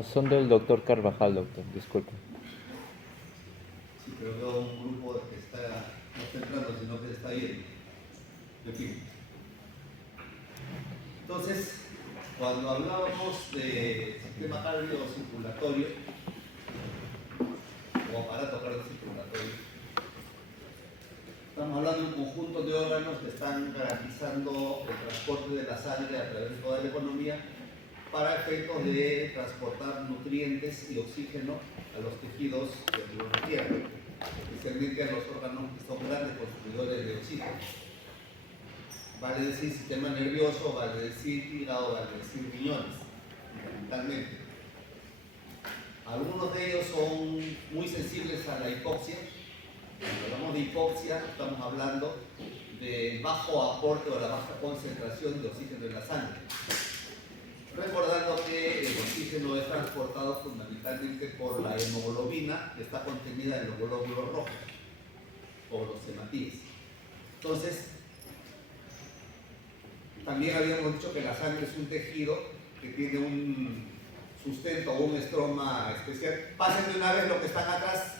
Son del doctor Carvajal, doctor, disculpe. Sí, pero veo un grupo que está, no está entrando, sino que está yendo. En fin. Entonces, cuando hablábamos de sistema cardiocirculatorio o aparato cardiocirculatorio, estamos hablando de un conjunto de órganos que están garantizando el transporte de la sangre a través de toda la economía para efectos de transportar nutrientes y oxígeno a los tejidos que lo requieren, especialmente a los órganos que son grandes consumidores de oxígeno. Vale decir sistema nervioso, vale decir hígado, vale decir riñones, fundamentalmente. Algunos de ellos son muy sensibles a la hipoxia. Cuando hablamos de hipoxia, estamos hablando del bajo aporte o la baja concentración de oxígeno en la sangre. Recordando que el oxígeno es transportado fundamentalmente por la hemoglobina que está contenida en los glóbulos rojos o los hematíes. Entonces, también habíamos dicho que la sangre es un tejido que tiene un sustento o un estroma especial. Pasen de una vez lo que están atrás.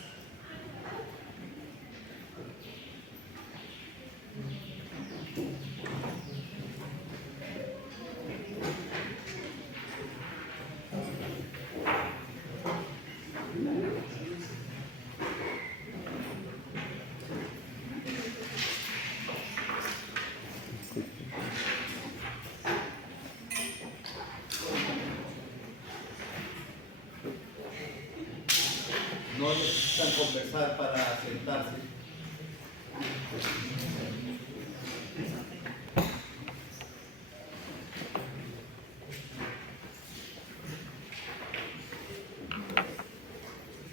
No necesitan conversar para sentarse.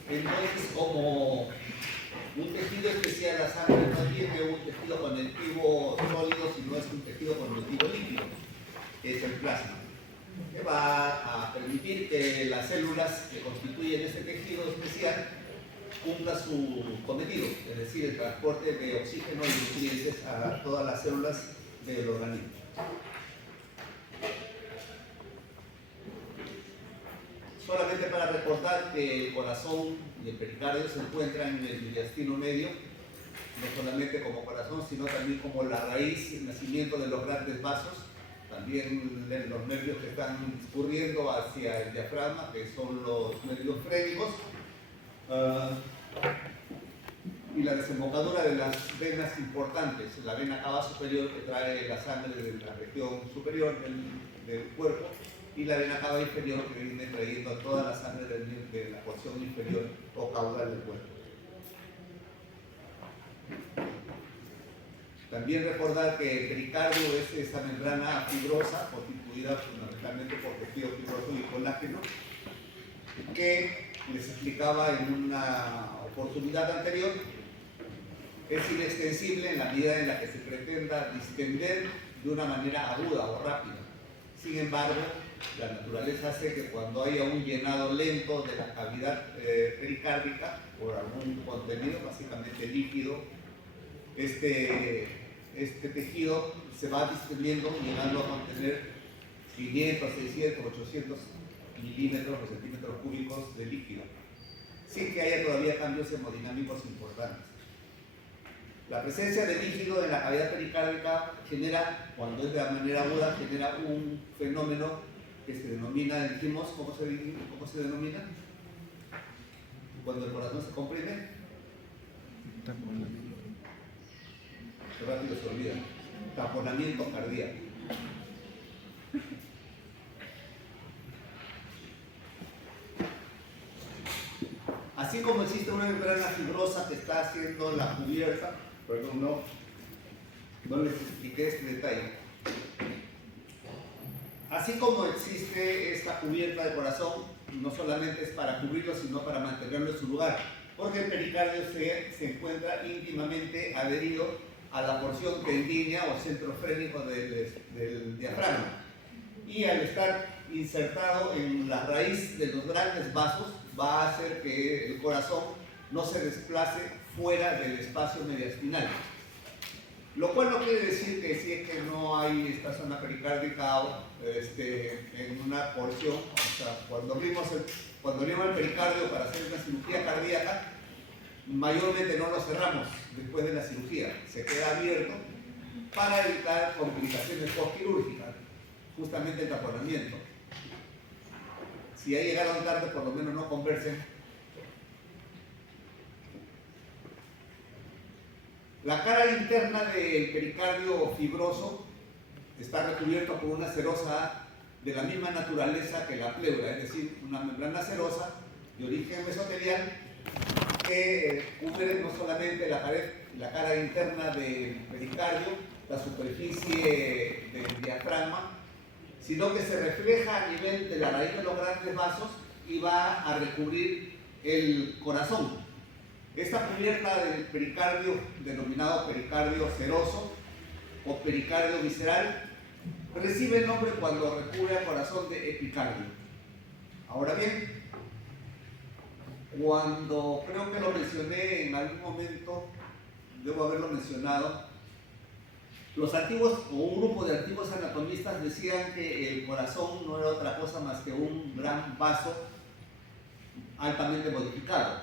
Entonces, como un tejido especial, la sangre no tiene un tejido conectivo sólido, sino es un tejido conectivo líquido, que es el plasma, que va a permitir que las células que constituyen este tejido especial cumpla su cometido, es decir, el transporte de oxígeno y nutrientes a todas las células del organismo. Solamente para recordar que el corazón y el pericardio se encuentran en el mediastino medio, no solamente como corazón, sino también como la raíz y el nacimiento de los grandes vasos, también los nervios que están discurriendo hacia el diafragma, que son los nervios frénicos, y la desembocadura de las venas importantes, la vena cava superior que trae la sangre de la región superior del cuerpo, y la vena cava inferior que viene trayendo toda la sangre de la porción inferior o caudal del cuerpo. También recordar que el pericardio es esa membrana fibrosa constituida fundamentalmente por tejido fibroso y colágeno, que les explicaba en una oportunidad anterior, es inextensible en la medida en la que se pretenda distender de una manera aguda o rápida. Sin embargo, la naturaleza hace que cuando haya un llenado lento de la cavidad pericárdica por algún contenido, básicamente líquido, este tejido se va distendiendo, llegando a contener 500, 600, 800 milímetros o centímetros cúbicos de líquido, sin que haya todavía cambios hemodinámicos importantes. La presencia de líquido en la cavidad pericárdica genera, cuando es de manera aguda, genera un fenómeno que se denomina, dijimos, ¿cómo se denomina? Cuando el corazón se comprime. Qué rápido se olvida. Taponamiento cardíaco. Así como existe una membrana fibrosa que está haciendo la cubierta, perdón, no les expliqué este detalle. Así como existe esta cubierta de corazón, no solamente es para cubrirlo, sino para mantenerlo en su lugar, porque el pericardio se encuentra íntimamente adherido a la porción tendínea o centro frénico del diafragma. Y al estar insertado en la raíz de los grandes vasos, va a hacer que el corazón no se desplace fuera del espacio mediastinal. Lo cual no quiere decir que si es que no hay esta zona pericárdica en una porción, o sea, cuando abrimos el pericardio para hacer una cirugía cardíaca, mayormente no lo cerramos después de la cirugía, se queda abierto para evitar complicaciones postquirúrgicas, justamente el taponamiento. Si ya llegaron tarde, por lo menos no conversen. La cara interna del pericardio fibroso está recubierto por una serosa de la misma naturaleza que la pleura, es decir, una membrana serosa de origen mesotelial que cubre no solamente la pared, la cara interna del pericardio, la superficie del diafragma, sino que se refleja a nivel de la raíz de los grandes vasos y va a recubrir el corazón. Esta cubierta del pericardio, denominado pericardio seroso o pericardio visceral, recibe el nombre cuando recubre al corazón de epicardio. Ahora bien, cuando creo que lo mencioné en algún momento, debo haberlo mencionado, los antiguos, o un grupo de antiguos anatomistas decían que el corazón no era otra cosa más que un gran vaso altamente modificado,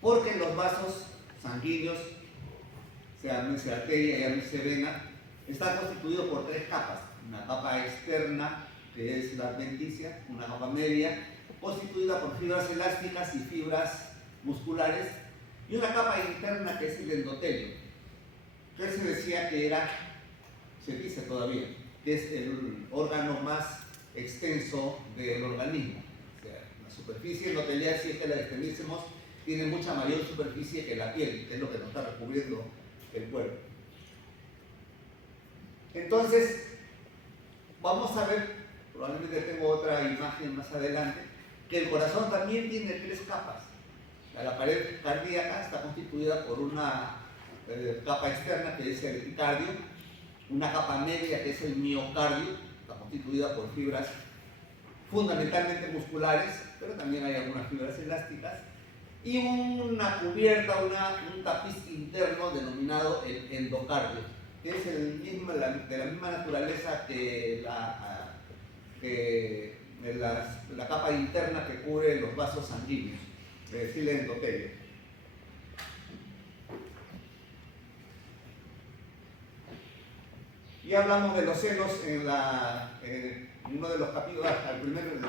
porque los vasos sanguíneos, llámese arteria y llámese vena, están constituidos por tres capas: una capa externa, que es la adventicia; una capa media, constituida por fibras elásticas y fibras musculares, y una capa interna, que es el endotelio, que se decía que era, se dice todavía, que es el órgano más extenso del organismo. O sea, la superficie endotelial, si es que la extendísemos, tiene mucha mayor superficie que la piel, que es lo que nos está recubriendo el cuerpo. Entonces, vamos a ver, probablemente tengo otra imagen más adelante, que el corazón también tiene tres capas. La pared cardíaca está constituida por una capa externa, que es el epicardio; una capa media, que es el miocardio, está constituida por fibras fundamentalmente musculares, pero también hay algunas fibras elásticas; y una cubierta, un tapiz interno denominado el endocardio, que es de la misma naturaleza que la capa interna que cubre los vasos sanguíneos, es decir, el endotelio. Ya hablamos de los senos en uno de los capítulos, de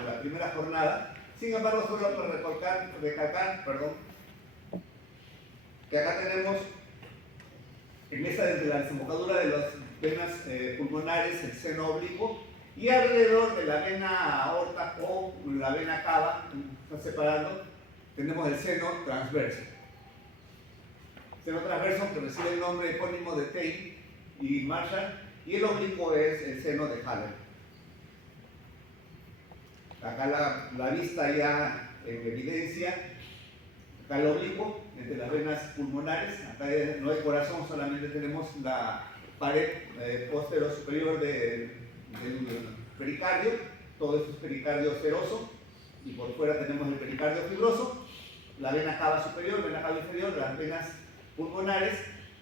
la primera jornada. Sin embargo, solo para recalcar, que acá tenemos, en esta, desde la desembocadura de las venas pulmonares, el seno oblicuo, y alrededor de la vena aorta o la vena cava, está separando, tenemos el seno transverso. Seno transverso, que recibe el nombre epónimo de Tate y Marshall, y el oblicuo es el seno de Haller. Acá la vista ya en evidencia, acá el oblicuo, entre las venas pulmonares. Acá no hay corazón, solamente tenemos la pared posterior superior del pericardio. Todo esto es pericardio seroso, y por fuera tenemos el pericardio fibroso, la vena cava superior, vena cava inferior, las venas pulmonares,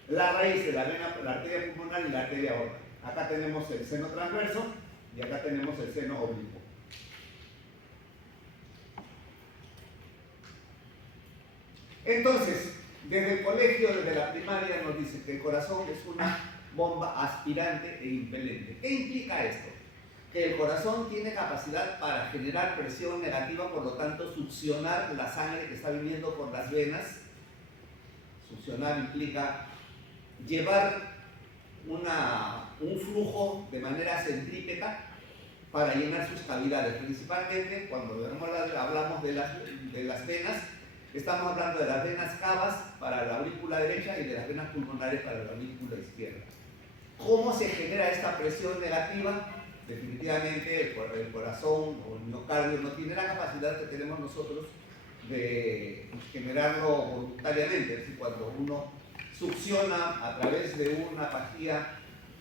la raíz de la arteria pulmonar y la arteria aorta. Acá tenemos el seno transverso y acá tenemos el seno oblicuo. Entonces, desde el colegio, desde la primaria, nos dice que el corazón es una bomba aspirante e impelente. ¿Qué implica esto? Que el corazón tiene capacidad para generar presión negativa, por lo tanto succionar la sangre que está viniendo por las venas. Succionar implica llevar un flujo de manera centrípeta para llenar sus cavidades. Principalmente cuando hablamos de las venas, estamos hablando de las venas cavas para la aurícula derecha y de las venas pulmonares para la aurícula izquierda. ¿Cómo se genera esta presión negativa? Definitivamente el corazón o el miocardio no tiene la capacidad que tenemos nosotros de generarlo voluntariamente. Es decir, cuando uno succiona a través de una pajilla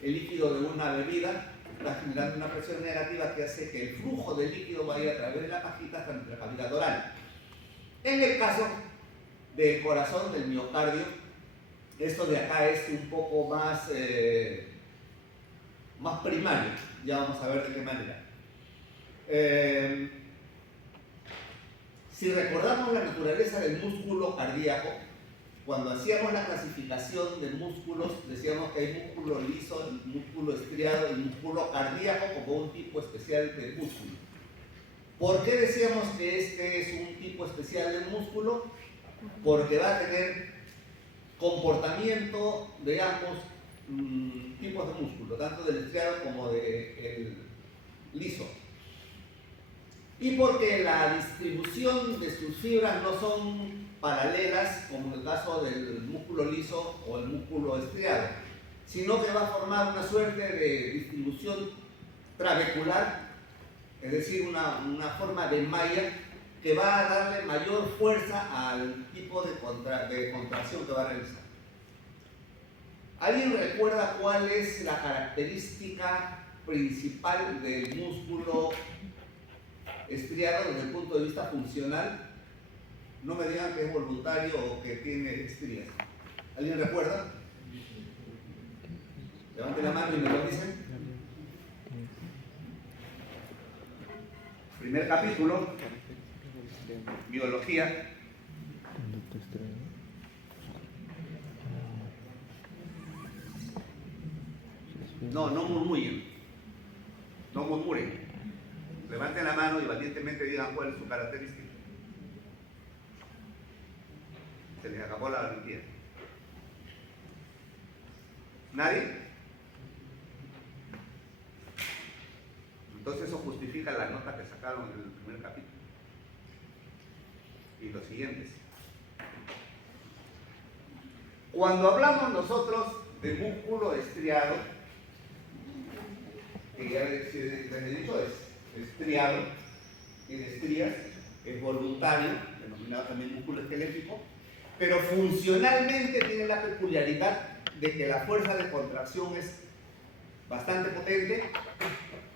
el líquido de una bebida, está generando una presión negativa que hace que el flujo de líquido vaya a través de la pajita hasta nuestra cavidad oral. En el caso del corazón, del miocardio, Esto de acá es un poco más, más primario, ya vamos a ver de qué manera. Si recordamos la naturaleza del músculo cardíaco, cuando hacíamos la clasificación de músculos, decíamos que hay músculo liso, músculo estriado y músculo cardíaco como un tipo especial de músculo. ¿Por qué decíamos que este es un tipo especial de músculo? Porque va a tener comportamiento de ambos tipos de músculo, tanto del estriado como del liso. Y porque la distribución de sus fibras no son paralelas, como en el caso del músculo liso o el músculo estriado, sino que va a formar una suerte de distribución trabecular, es decir, una forma de malla que va a darle mayor fuerza al tipo de contracción que va a realizar. ¿Alguien recuerda cuál es la característica principal del músculo estriado desde el punto de vista funcional? No me digan que es voluntario o que tiene estrías. ¿Alguien recuerda? Levante la mano y me lo dicen. Primer capítulo, biología. No murmullen. No murmuren. Levanten la mano y valientemente digan cuál es su característica. Se les acabó la valentía. ¿Nadie? Entonces eso justifica la nota que sacaron en el primer capítulo. Y los siguientes. Cuando hablamos nosotros de músculo estriado, que ya les he dicho es estriado, tiene estrías, es voluntario, denominado también músculo esquelético, pero funcionalmente tiene la peculiaridad de que la fuerza de contracción es bastante potente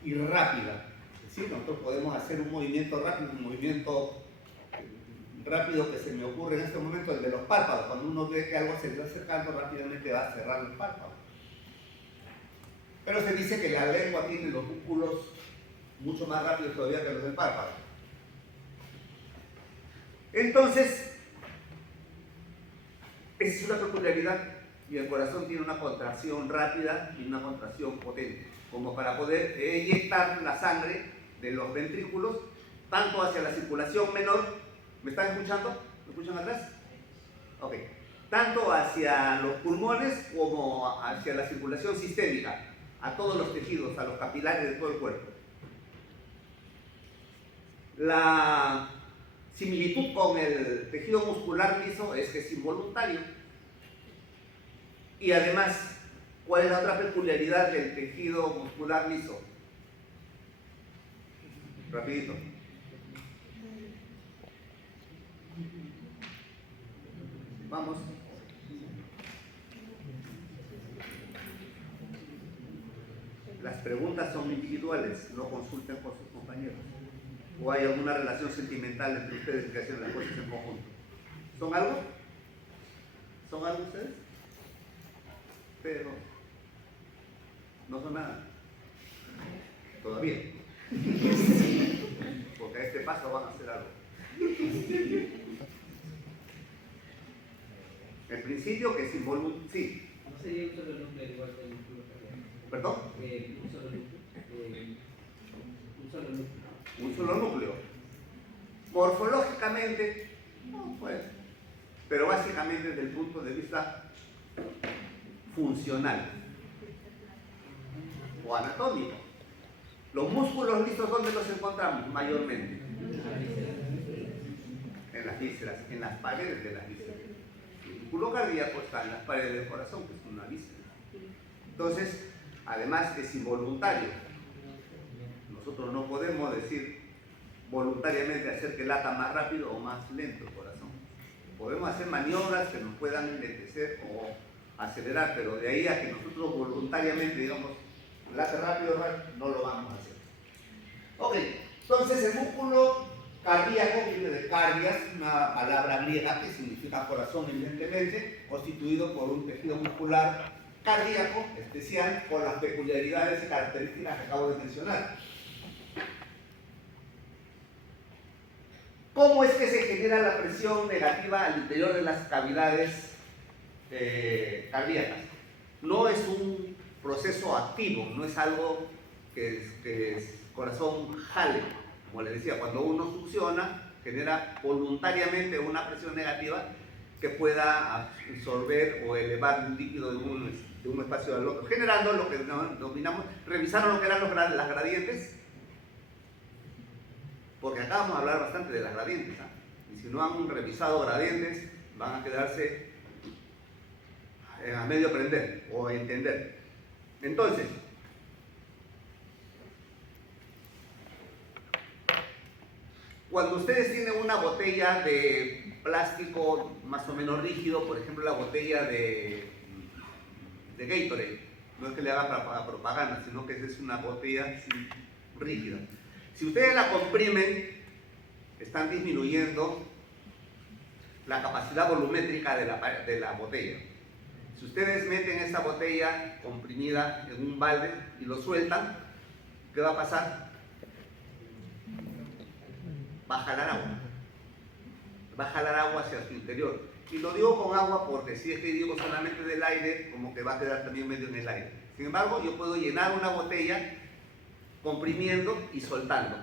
y rápida. Es decir, nosotros podemos hacer un movimiento rápido, que se me ocurre en este momento, el de los párpados. Cuando uno ve que algo se está acercando, rápidamente va a cerrar el párpado. Pero se dice que la lengua tiene los músculos mucho más rápidos todavía que los del párpado. Entonces, esa es una peculiaridad, y el corazón tiene una contracción rápida y una contracción potente, como para poder eyectar la sangre de los ventrículos, tanto hacia la circulación menor. ¿Me están escuchando? ¿Me escuchan atrás? Ok. Tanto hacia los pulmones como hacia la circulación sistémica, a todos los tejidos, a los capilares de todo el cuerpo. La similitud con el tejido muscular liso es que es involuntario. Y además, ¿cuál es la otra peculiaridad del tejido muscular liso? Rapidito. Vamos. Las preguntas son individuales, no consulten con sus compañeros. ¿O hay alguna relación sentimental entre ustedes que hacen las cosas en conjunto? ¿Son algo? ¿Son algo ustedes? Pero no son nada. Todavía. Porque a este paso van a hacer algo. En principio que es involuntario. Sí. ¿No sería un solo núcleo igual que el músculo cardíaco? ¿Perdón? Un solo núcleo. Un solo núcleo. Un solo núcleo. Morfológicamente, no puede. Pero básicamente desde el punto de vista funcional o anatómico. Los músculos lisos, ¿dónde los encontramos mayormente? En las vísceras, en las paredes de las vísceras. El músculo cardíaco está en las paredes del corazón, que es una víscera. Entonces, además es involuntario. Nosotros no podemos decir voluntariamente hacer que lata más rápido o más lento el corazón. Podemos hacer maniobras que nos puedan enlentecer o acelerar, pero de ahí a que nosotros voluntariamente digamos late rápido, no lo vamos a hacer. Ok, entonces el músculo Cardíaco viene de cardias, una palabra griega que significa corazón, evidentemente, constituido por un tejido muscular cardíaco especial con las peculiaridades y características que acabo de mencionar. ¿Cómo es que se genera la presión negativa al interior de las cavidades cardíacas? No es un proceso activo, no es algo que el corazón jale. Como les decía, cuando uno succiona, genera voluntariamente una presión negativa que pueda absorber o elevar un líquido de un espacio al otro, generando lo que denominamos, revisaron lo que eran las gradientes, porque acá vamos a hablar bastante de las gradientes, ¿eh? Y si no han revisado gradientes, van a quedarse a medio aprender o entender. Entonces, cuando ustedes tienen una botella de plástico más o menos rígido, por ejemplo la botella de Gatorade, no es que le haga propaganda, sino que es una botella rígida. Si ustedes la comprimen, están disminuyendo la capacidad volumétrica de la botella. Si ustedes meten esta botella comprimida en un balde y lo sueltan, ¿qué va a pasar? Va a jalar agua. Va a jalar agua hacia su interior. Y lo digo con agua porque si es que digo solamente del aire, como que va a quedar también medio en el aire. Sin embargo, yo puedo llenar una botella comprimiendo y soltando.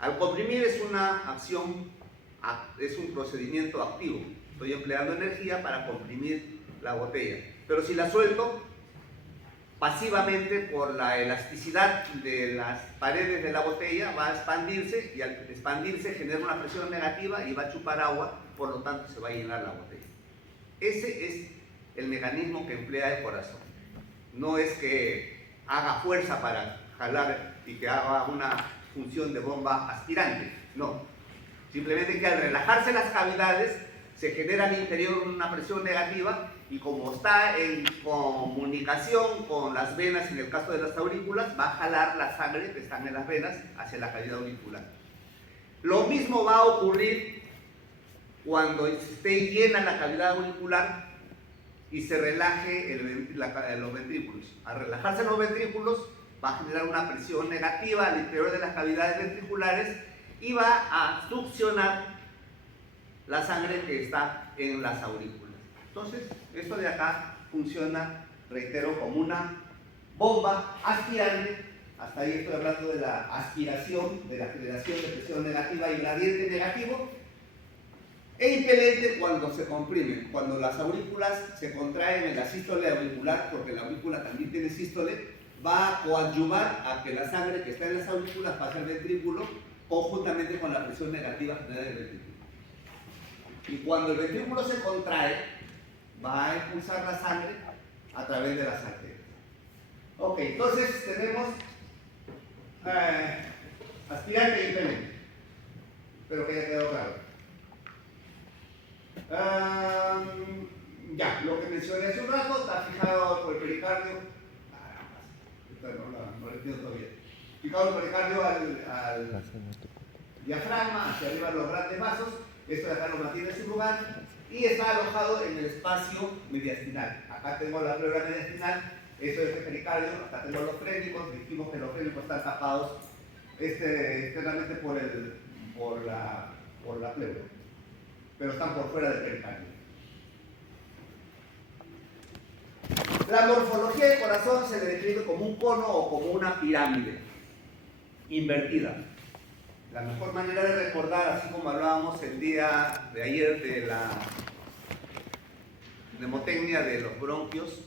Al comprimir es una acción, es un procedimiento activo. Estoy empleando energía para comprimir la botella. Pero si la suelto, pasivamente por la elasticidad de las paredes de la botella va a expandirse y al expandirse genera una presión negativa y va a chupar agua, por lo tanto se va a llenar la botella. Ese es el mecanismo que emplea el corazón. No es que haga fuerza para jalar y que haga una función de bomba aspirante, no. Simplemente que al relajarse las cavidades se genera al interior una presión negativa y como está en comunicación con las venas, en el caso de las aurículas, va a jalar la sangre que están en las venas hacia la cavidad auricular. Lo mismo va a ocurrir cuando esté llena la cavidad auricular y se relaje los ventrículos. Al relajarse los ventrículos va a generar una presión negativa al interior de las cavidades ventriculares y va a succionar la sangre que está en las aurículas. Entonces, esto de acá funciona, reitero, como una bomba aspirante. Hasta ahí estoy hablando de la aspiración, de la generación de presión negativa y gradiente negativo. E impelente cuando se comprime, cuando las aurículas se contraen en la sístole auricular, porque la aurícula también tiene sístole, va a coadyuvar a que la sangre que está en las aurículas pase al ventrículo conjuntamente con la presión negativa generada del ventrículo. Y cuando el ventrículo se contrae, va a impulsar la sangre a través de las arterias. Ok, entonces tenemos aspirante e impelente. Espero que haya quedado claro. Ya, lo que mencioné hace un rato, está fijado por el pericardio. No lo entiendo todavía. Fijado el pericardio al diafragma, hacia arriba los grandes vasos. Esto de acá lo mantiene en su lugar y está alojado en el espacio mediastinal. Acá tengo la pleura mediastinal, eso es el pericardio. Acá tengo los frénicos, dijimos que los frénicos están tapados externamente por la pleura, pero están por fuera del pericardio. La morfología del corazón se le describe como un cono o como una pirámide invertida. La mejor manera de recordar, así como hablábamos el día de ayer de la mnemotecnia de los bronquios,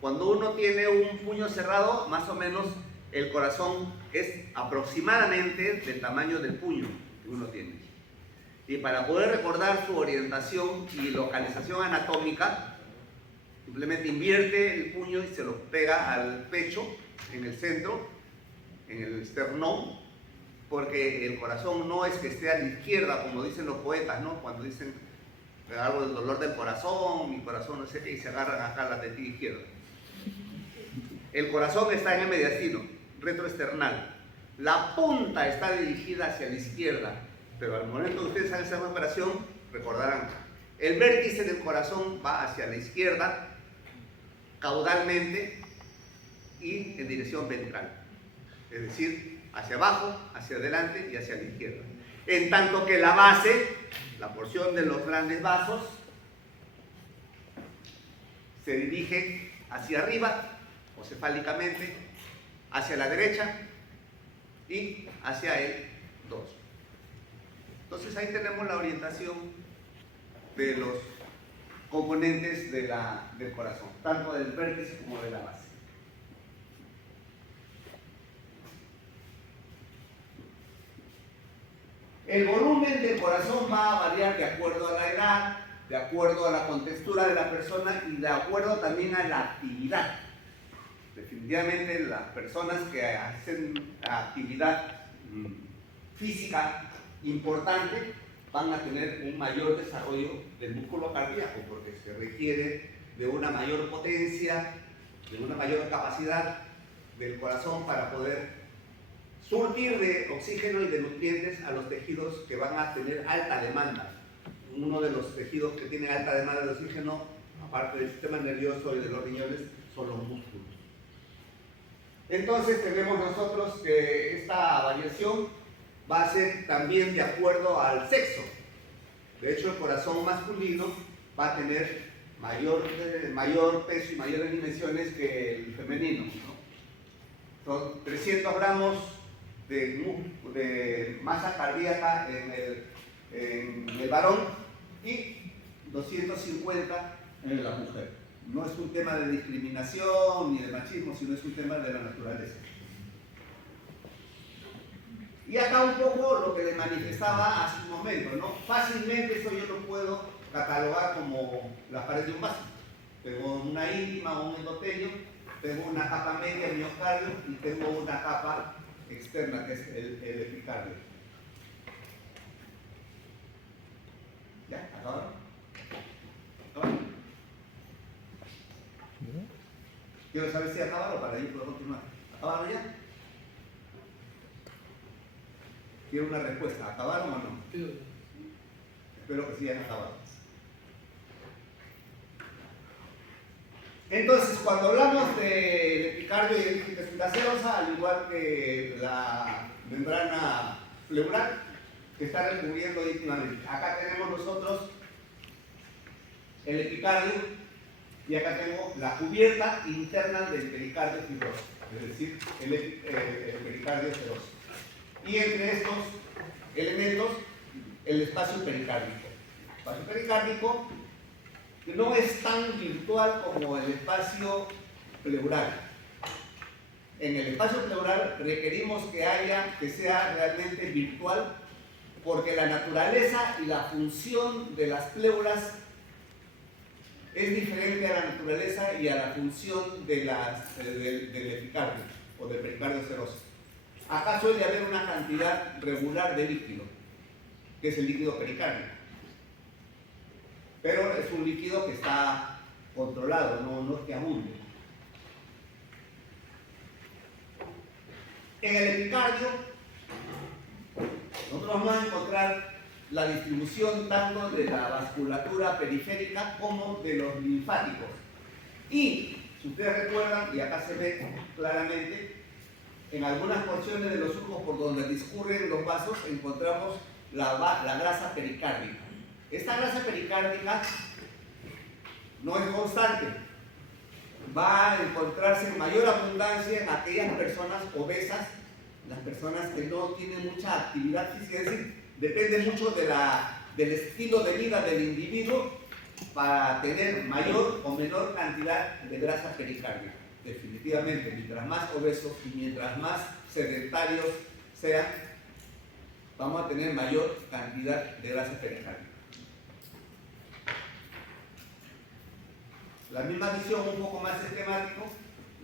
cuando uno tiene un puño cerrado, más o menos el corazón es aproximadamente del tamaño del puño que uno tiene. Y para poder recordar su orientación y localización anatómica, simplemente invierte el puño y se lo pega al pecho, en el centro, en el esternón, porque el corazón no es que esté a la izquierda, como dicen los poetas, ¿no? Cuando dicen algo del dolor del corazón, mi corazón no sé qué, y se agarran acá la tetilla izquierda. El corazón está en el mediastino, retroesternal. La punta está dirigida hacia la izquierda pero al momento que ustedes hagan esa operación, recordarán, el vértice del corazón va hacia la izquierda, caudalmente y en dirección ventral, es decir, hacia abajo, hacia adelante y hacia la izquierda. En tanto que la base, la porción de los grandes vasos, se dirige hacia arriba, o cefálicamente, hacia la derecha y hacia el dorso. Entonces ahí tenemos la orientación de los componentes del corazón, tanto del vértice como de la base. El volumen del corazón va a variar de acuerdo a la edad, de acuerdo a la contextura de la persona y de acuerdo también a la actividad. Definitivamente las personas que hacen actividad física importante van a tener un mayor desarrollo del músculo cardíaco porque se requiere de una mayor potencia, de una mayor capacidad del corazón para poder surtir de oxígeno y de nutrientes a los tejidos que van a tener alta demanda. Uno de los tejidos que tiene alta demanda de oxígeno, aparte del sistema nervioso y de los riñones, son los músculos. Entonces tenemos nosotros que esta variación va a ser también de acuerdo al sexo. De hecho, el corazón masculino va a tener mayor peso y mayores dimensiones que el femenino, ¿no? Son 300 gramos de masa cardíaca en el varón y 250 en la mujer. No es un tema de discriminación ni de machismo, sino es un tema de la naturaleza. Y acá un poco lo que le manifestaba hace un momento, ¿no? Fácilmente eso yo lo puedo catalogar como la pared de un vaso. Tengo una íntima o un endotelio, tengo una capa media, el miocardio, y tengo una capa externa que es el epicardio. ¿Ya? ¿Acabaron? ¿Acabaron? Quiero saber si acabaron para ir por continuar. ¿Acabaron ya? Quiero una respuesta. ¿Acabaron o no? Sí. Espero que sí hayan acabado. Entonces, cuando hablamos del epicardio y de íntima serosa, al igual que la membrana pleural, que está recubriendo íntimamente. Acá tenemos nosotros el epicardio y acá tengo la cubierta interna del pericardio fibroso, es decir, el pericardio seroso. Y entre estos elementos, el espacio pericárdico. El espacio pericárdico no es tan virtual como el espacio pleural. En el espacio pleural requerimos que sea realmente virtual porque la naturaleza y la función de las pleuras es diferente a la naturaleza y a la función del epicardio o del pericardio seroso. Acá suele haber una cantidad regular de líquido, que es el líquido pericárdico. Pero es un líquido que está controlado, no es que abunde. En el epicardio, nosotros vamos a encontrar la distribución tanto de la vasculatura periférica como de los linfáticos. Y, si ustedes recuerdan, y acá se ve claramente, en algunas porciones de los surcos por donde discurren los vasos encontramos la grasa pericárdica. Esta grasa pericárdica no es constante. Va a encontrarse en mayor abundancia en aquellas personas obesas, las personas que no tienen mucha actividad física, es decir, depende mucho del estilo de vida del individuo para tener mayor o menor cantidad de grasa pericárdica. Definitivamente, mientras más obesos y mientras más sedentarios sean, vamos a tener mayor cantidad de grasa pericárdica. La misma visión un poco más sistemático,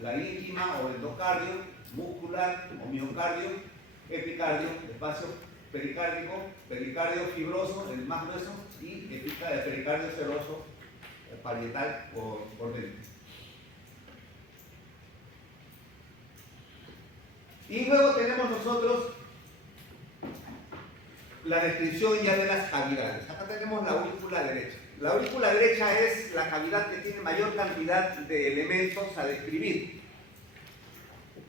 la íntima o endocardio, muscular o miocardio, epicardio, espacio pericárdico, pericardio fibroso, el más grueso, y pericardio seroso, parietal por dentro. Y luego tenemos nosotros la descripción ya de las cavidades. Acá tenemos la aurícula derecha. La aurícula derecha es la cavidad que tiene mayor cantidad de elementos a describir.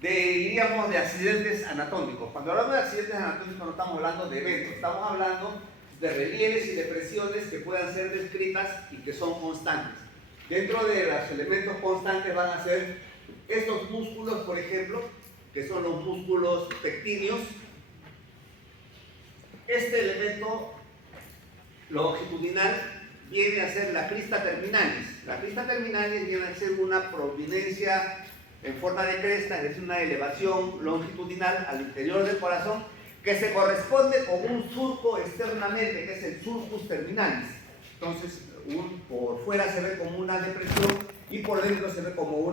Diríamos de accidentes anatómicos. Cuando hablamos de accidentes anatómicos no estamos hablando de eventos, estamos hablando de relieves y depresiones que puedan ser descritas y que son constantes. Dentro de los elementos constantes van a ser estos músculos, por ejemplo, que son los músculos pectíneos. Este elemento longitudinal viene a ser la crista terminalis. La crista terminalis viene a ser una prominencia en forma de cresta, es decir, una elevación longitudinal al interior del corazón que se corresponde con un surco externamente, que es el surcus terminalis. Entonces, por fuera se ve como una depresión y por dentro se ve como una